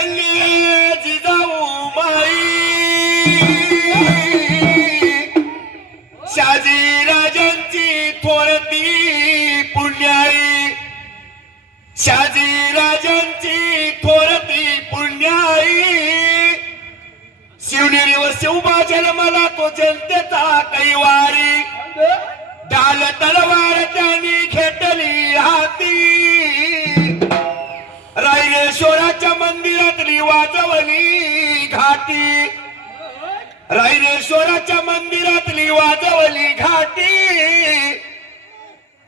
कल्ले जिजाऊ माई शाजी राजांची थोरती पुण्याई शाजी राजांची थोरती पुण्याई शिवनेरी व शिवबा जन्माला तो जनतेचा कैवारी डाल तलवार त्यांनी घेतली हाती रायरेश्वराच्या मंदिरातली वाजवली घाटी रायरेश्वराच्या मंदिरातली वाजवली घाटी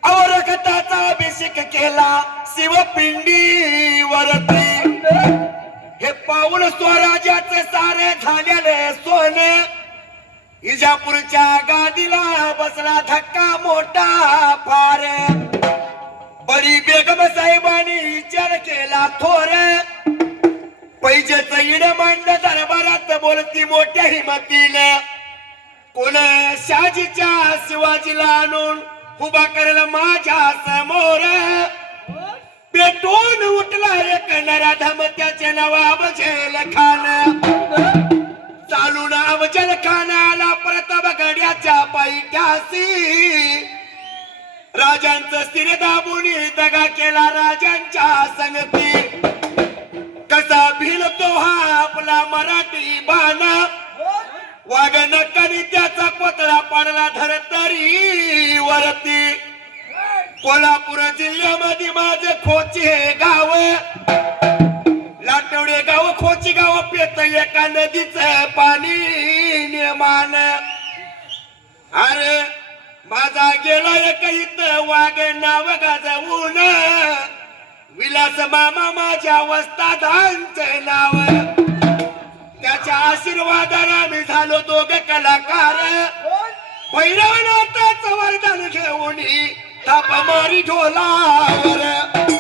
औरकताचा अभिषेक केला शिवपिंडी वरती हे पाऊल स्वराज्याचे सारे झालेले सोने इजापूरच्या गादीला बसला धक्का मोठा फार बडी बेगम साहेबांनी विचार केला थोर पैजेच इड मांडलं दरबारात बोलती मोठ्या हिमतीने कोण शाजीच्या शिवाजीला आणून उभा करेल माझ्या समोर पेटून उठला एक नराधम त्याचे नवाब जेल खान चालून अफजल खानाला प्रताप गड्याच्या पायथ्याशी राजांचं स्थिर दाबून दगा केला राजांच्या संगती कसा भिलतो हा आपला मराठी बाणा वाघ नक्कानी त्याचा कोतळा पाडला धरतरी वरती कोल्हापूर जिल्ह्यामध्ये माझे खोची हे गाव लाटवडे गाव खोची गाव पेत एका नदीचं पाणी निर्माण अरे माझा गेला एक इथं वाघ नाव गाजवून विलास मामा माझ्या वस्तादांचे नाव त्याच्या आशीर्वादाला मी झालो दोघे कलाकार भैरवनाथाचं वरदान घेऊन थाप मारी ढोलावर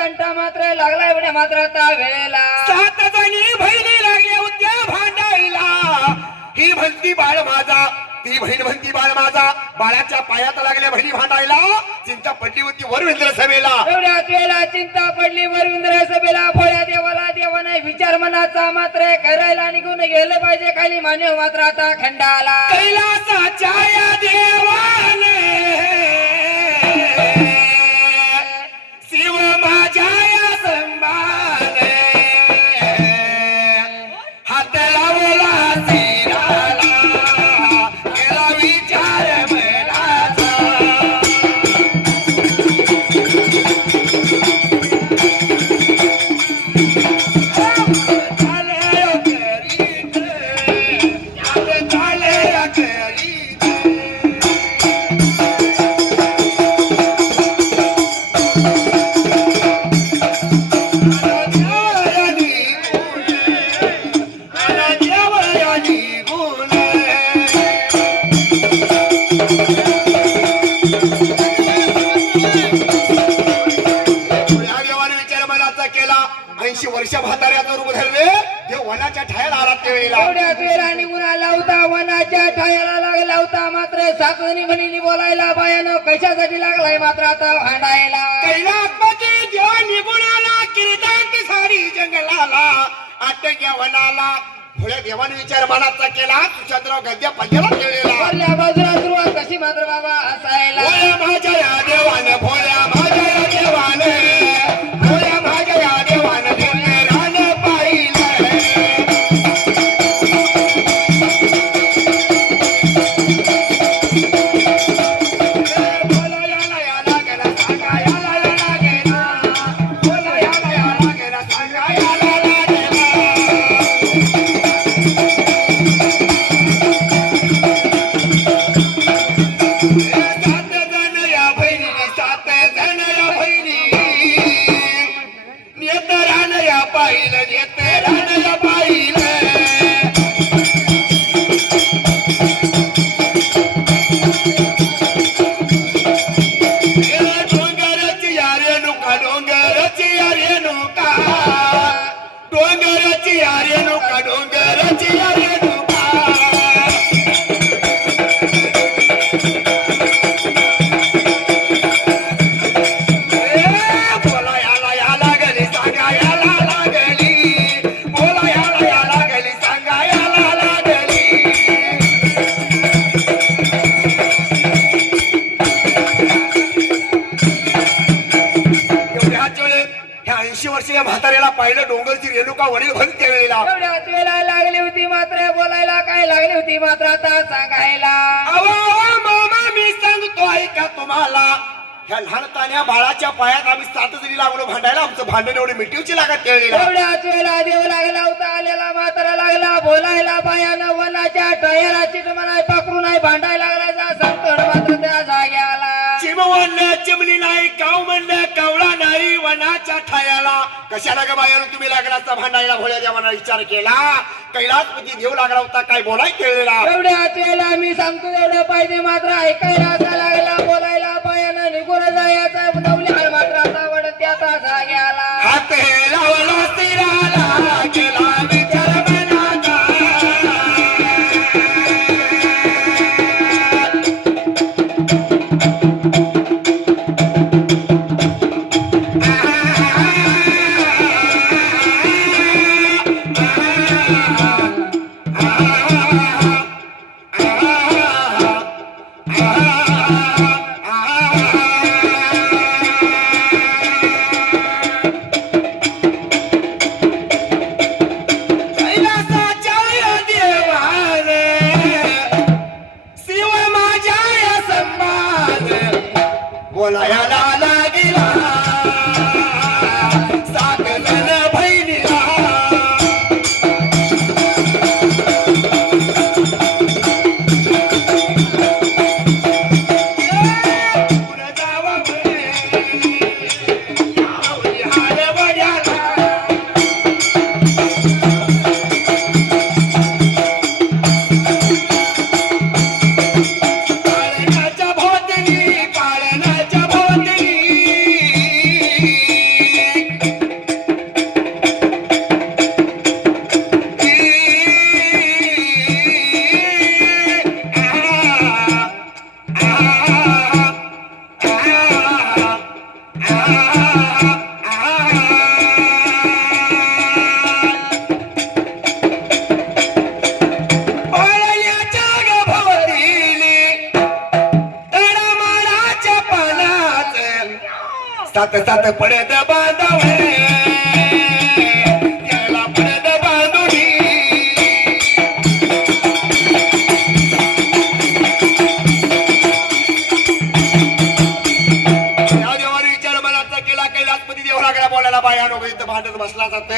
तंटा मात्र लागला एवढ्या मात्र आता वेळेला 7 जणी बहिणी लागल्या होत्या भांडायला ही म्हणती बाळ माझा ती बहीण म्हणती बाळ माझा बाळाच्या पायात लागल्या बहिणी भांडायला चिंता पडली होती वरविंद्र सभेला. एवढ्याच वेळेला चिंता पडली वरविंद्र सभेला. भोळ्या देवाला देवाने विचार मनाचा मात्र करायला निघून गेलं पाहिजे. खाली मानव मात्र आता खंडाला. कैलासाच्या या देवाने शिव माझ्या या संभाले हात लावला शिराला केला विचार मनाचा. चाले करीत आता चाले करीत वर्षा म्हाताऱ्याचा रूप धरले ते वनाच्या ठायाला आला त्यावेळेला. एवढ्याच वेळेला निघून आला होता वनाच्या ठायाला लागला होता. मात्र सातजणी म्हणीने बोलायला बायानं कशासाठी लागलाय मात्र आता भांडायला. कैलासपती देव निघून आला किरीटांची साडी जंगलाला आटक्या वनाला. पुढे देवाने विचार मनाचा केला सुचंद्रराव गद्या पल्ल्याला ठेवलेला. वरल्या बाजूला सुरुवात कशी मात्र बाबा हसायला. भोळ्या माझ्या या देवाने भोळ्या माझ्या या देवाने भोळ्या माझ्या या देवाने देवने रान पाहिलं. भोला याला याला गेला सांगा याला याला गेला. भोला याला याला गेला सांगा याला याला गेला. सात जण या बहिणी सात जण या बहिणी नेतरान या पाहिलं नेतरान या पाहिलं. डोंगराची या रेणुका डोंगराची या रेणुका डोंगराची या रेणुका डोंगराची या रेणुका. बोला याला याला गली सांगा याला लागली. बोला याला याला गली सांगा याला लागली. एवढ्याच वेळेत ह्या 80 वर्षीय म्हाताऱ्याला पाहिलं डोंगरची रेणुका वडील भरत त्यावेळेला. एवढ्याच वेळेला लागली होती मात्र बोलायला. काय लागली होती मात्र आता सांगायला. अवा अवा मामा मी सांगतो ऐका तुम्हाला ह्या लहान तान्या बाळाच्या पायात आम्ही 7 जणी लागलो भांडायला. आमचं भांडण एवढी मिठीवची लागत त्यावेळेला. एवढ्याच वेळेला देव लागला होता. आलेला मात्र लागला बोलायला. बायानं वनाच्या टायरा चिट म्हणाय पाकरू नाही भांडायला लागला. जा सांगतो मात्र त्या जाग्याला. चिमवणं चिमणी नाही काव म्हणलं कवळा नाही वनाच्या ठायाला. कशाला ग बायानं तुम्ही लागलाचा भांडायला भोळ्या देवाना विचार केला. कैलासपती देव लागला होता काय बोलाय केलेला. एवढ्याच वेळेला मी सांगतो एवढं पाहिजे मात्र ऐकायला असा लागला. बोलायला बायानं निघून जायचा नवली हाड मात्र आता वडत त्याचा जाग्याला. हात हे लावला स्थिराला केला विचार मनाचा. कैलासाच्या या देवाने शिव माझ्या या संभाले बोलायला लागला 7 जण बहिणीला. सात सात पडत बांधवे याला पडत बांधुनी या देवाने विचार मनाचा केला कैलासपती देव लागला बोलायला बाया नको इथं भांडत बसला जात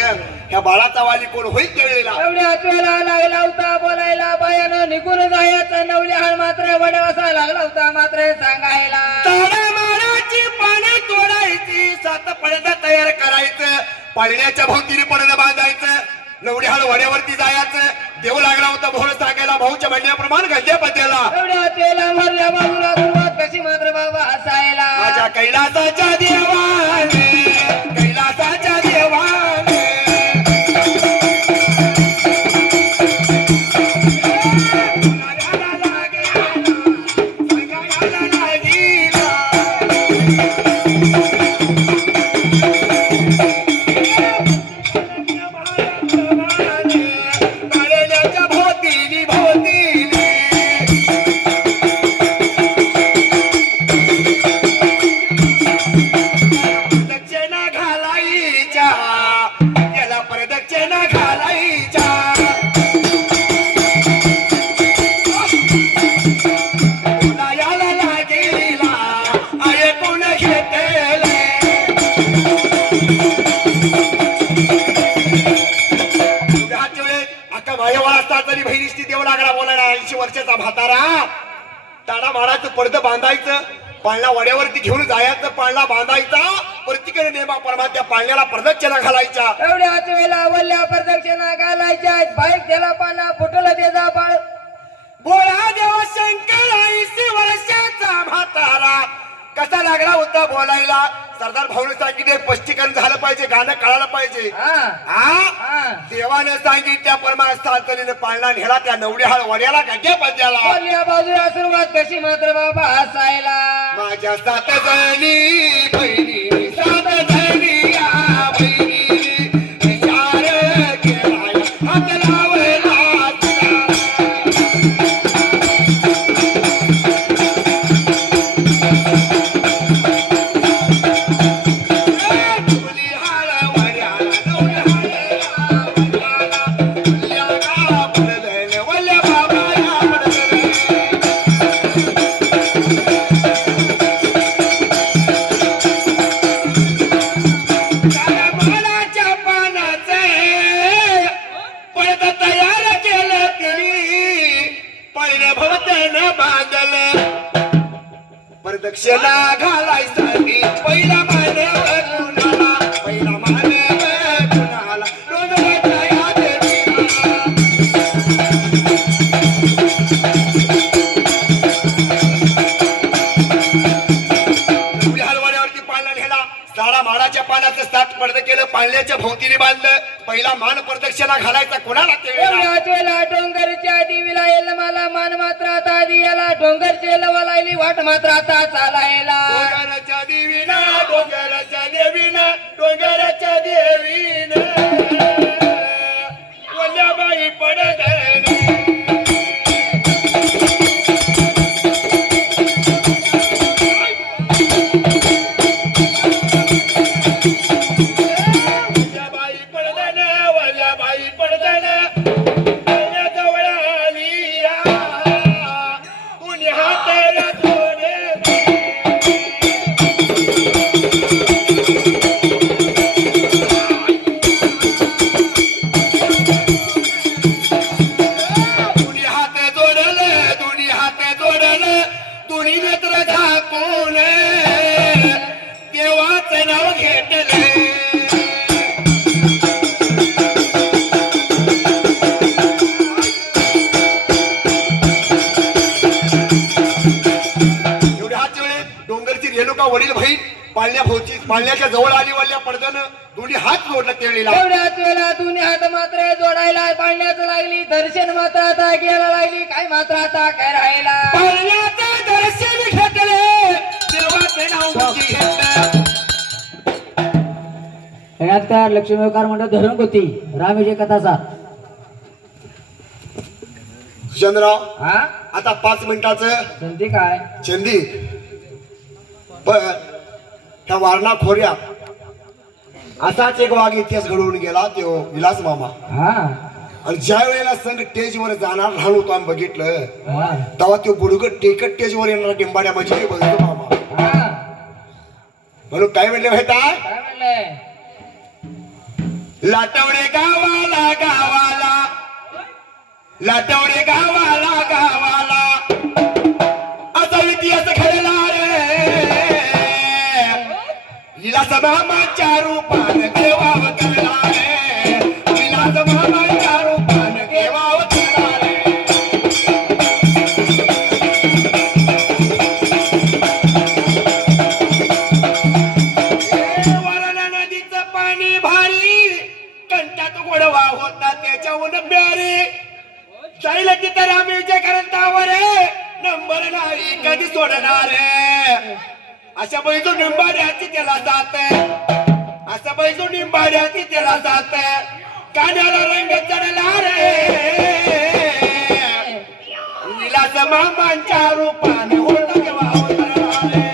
ह्या बाळाचा वाली कोण होईल त्यावेळेला एवढ्याच वेळेला लागला होता बोलायला बायानं निघून जायचं नवली हाल मात्र वडवासा लागला होता मात्र सांगायला ताडमाळाची पाने तोडायची सात पडदा तयार करायचं पाळण्याच्या भोवतीने पडदा बांधायचं नवडी हाल वड्यावरती जायचं देव लागला होता भोळ सांगायला भाऊच्या म्हणण्याप्रमाणे गंज्या पद्याला एवढ्याच वेळेला म्हणल्या बाजूला सुरुवात कशी मात्र बाबा हसायला माझ्या कैलासाच्या देवाने कैलासाच्या देवाने दक्षिणा घालायच्या त्याला प्रदक्षिणा घालायच्या उदयाला लागेला ऐकून घेतले अक्का भायवाळा असता तरी बहिणीची देव लागला बोलायला 80 वर्षाचा म्हातारा ताडा मारायचं पडदं बांधायचं पाळणा वड्यावरती घेऊन जायचं पाळणा बांधायचा प्रत्येकाने नेमाप्रमाणे त्या पाळण्याला प्रदक्षिणा घालायच्या एवढ्याच वेळेला वल्ल्या प्रदक्षिणा घालायच्या बाईक त्याला पाना फुटलं त्याचा बाळ बोला देव शंकर 80 वर्षाचा म्हातारा कसा लागला होता बोलायला सरदार भाऊने सांगितले स्पष्टीकरण झालं पाहिजे गाणं कळालं पाहिजे हा देवाने सांगितल्या परमाने चालतलीने पाळणा नेला त्या नवडी हाळ वड्याला गड्या पद्याला वल्ल्या बाजूला सुरुवात कशी मात्र बाबा हसायला माझ्या सात जणी बहिणी सात जणी या बहिणी विचार केला हात लावला तुली हाळ वड्याला नवडी हाळ वड्याला पडदे वल्ल्या बाबा या पडदे ताडमाळाच्या पानाचे पडदा तयार केलं तिने पहिल्या भवत्यानं बांधलं प्रदक्षिणा घालायसाठी पहिला मानव कुणाला पहिला मानव कुणाला दोन वाटाया देवीला एवढी हलवाड्यावरती पाळणा नेला साडा माळाच्या पानाचं सात पडदं केलं पाळण्याच्या भोवतीने बांधलं पहिला मान प्रदक्षिणा घालायचा कोणाला ते एवढ्याच वेळेला डोंगरच्या देवीला येल मला मान मात्र आता दियाला डोंगरचे लवालायली वाट मात्र आता चालायला डोंगराच्या देवीनं डोंगराच्या देवीनं डोंगराच्या देवीनं वल्याबाई पडत वल्याबाई पडदन वल्याबाई पडदन जवळ आली कुणी हाताला थोडे दोन्ही हात जोडलं दोन्ही हात जोडलं दोन्ही नेत्र झाकून देवाचं नाव घेतलं एवढे हात जोडले डोंगरची रेणुका वडील बहीण पाळण्याच्या जवळ आली वल्ल्या पडदनं दोन्ही हात जोडलं त्यावेळेला एवढ्याच वेळेला दोन्ही हात मात्र जोडायला पाळण्याचं लागली दर्शन मात्र आता घ्यायला लागली काय मात्र आता काय राहिला पाळण्याचं दर्शन घेतले देवाचं नाव घेतलं यात लक्ष्मीकार मंडळ धरण होती रामेची कथाचा चंद्रराव हा आता 5 मिनिटाचं संधी काय चंदी बर त्या वारणा खोऱ्यात असाच एक वाघ इतिहास घडवून गेला तो विलास मामा. हा आणि ज्या वेळेला संघ टेजवर जाणार लहान होतो आम्ही बघितलं हा तेव्हा तो बुडगट टेकट टेजवर येणार डिंबाड्या म्हणजे बघतो मामा. हा म्हणून काय म्हणले माहित आहे? काय म्हणलंय? लाटवडे गावाला गावाला लाटवडे गावाला गावाला असा इतिहास घडला रे. विलास मामाच्या रूपान देवाव करला रे. विलास मामाच्या रूपान देवाव करला रे. वरणा नदीचं पाणी भारी कंटात गोडवा होता त्याच्याहून प्यारी. जाईल तिथं रामीच्या करंतावर नंबर नाही कधी सोडणार अशा बैजू निंबाड्याची त्याला जात असा बैजू निंबाड्याची त्याला जात कान्याला रंग चढला रे. विलास मामांच्या रूपाने होत देवा अवतरला रे.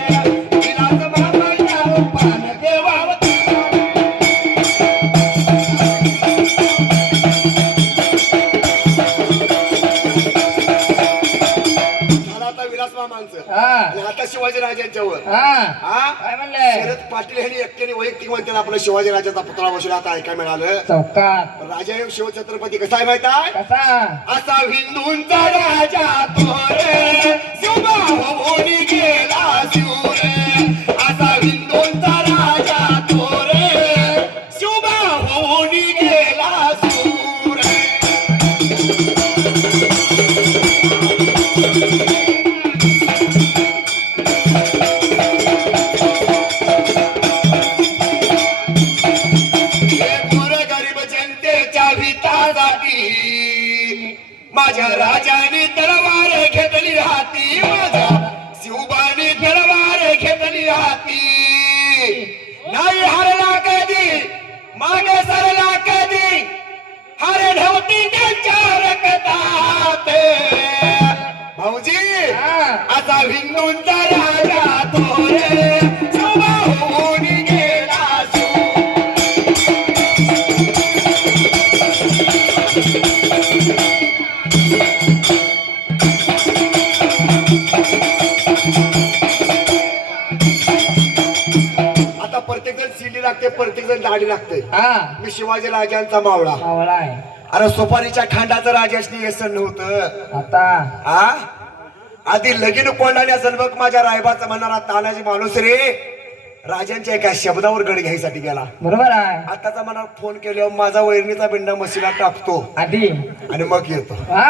विलास मामांच्या रूपाने देवा अवतरला रे. झाला आता विलास मामांचं हा आणि आता शिवाजी राजांच्यावर. हा हा काय म्हणलंय? शरद पाटील यांनी एकट्याने वैयक्तिक म्हणतात आपलं शिवाजी राजाचा पुतळा बसवला. आता ऐकाय मिळालं चौकात राजा शिवछत्रपती कसा आहे माहित आहे? कसा? असा हिंदूंचा राजा तो रे शिवबा होऊन गेला शिव रे. असा हिंदूंचा राजा तो रे शिवबा होऊन गेला शिव रे. गरीब जनतेच्या हितासाठी माझ्या राजाने तलवार घेतली हाती. माझ्या शिवबाने तलवार घेतली हाती. नाही हरला कधी मागे सरला कधी हरे नव्हती त्यांच्या रक्तात. भाऊजी हा आता हिंदूंचा राजा तो रे शिवबा होऊन गेला शिव. आता प्रत्येक जण सिली लागते प्रत्येक जण दाढी लागते. हा मी शिवाजी राजांचा मावळा. मावळा आहे अरे सुपारीच्या खांडाचं राजासनी व्यसन नव्हतं. आता. हा आधी लगीन कोंडाने असेल बघ माझ्या रायबाचा म्हणणारा तानाजी माणूस रे राजांच्या एका शब्दावर गड घ्यायसाठी गेला. बरोबर आहे. आताचा मला फोन केल्यावर माझा वैरणीचा बिंडा मशीला टाकतो आधी. आणि मग येतो. हा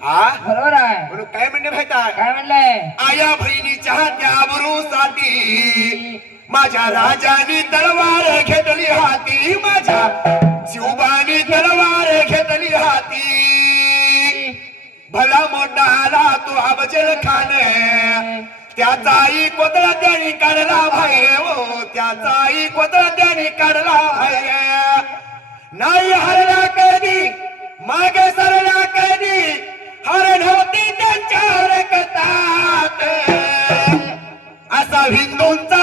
हा बरोबर आहे. म्हणून काय म्हणणे माहित आहे? काय म्हणलंय? आया बहिणीच्या त्याबरूसाठी माझ्या राजाने तलवार घेतली हाती. माझ्या शिवबाने तलवार घेतली हाती. भला मोठा आला तू अफजल खान त्याचाही कोतळा त्याने काढला बाहेर. हो त्याचाही कोतळा त्याने काढला बाहेर. नाही हरला कधी मागे सरला कधी हर नव्हती त्यांच्या रक्तात. असा हिंदूंचा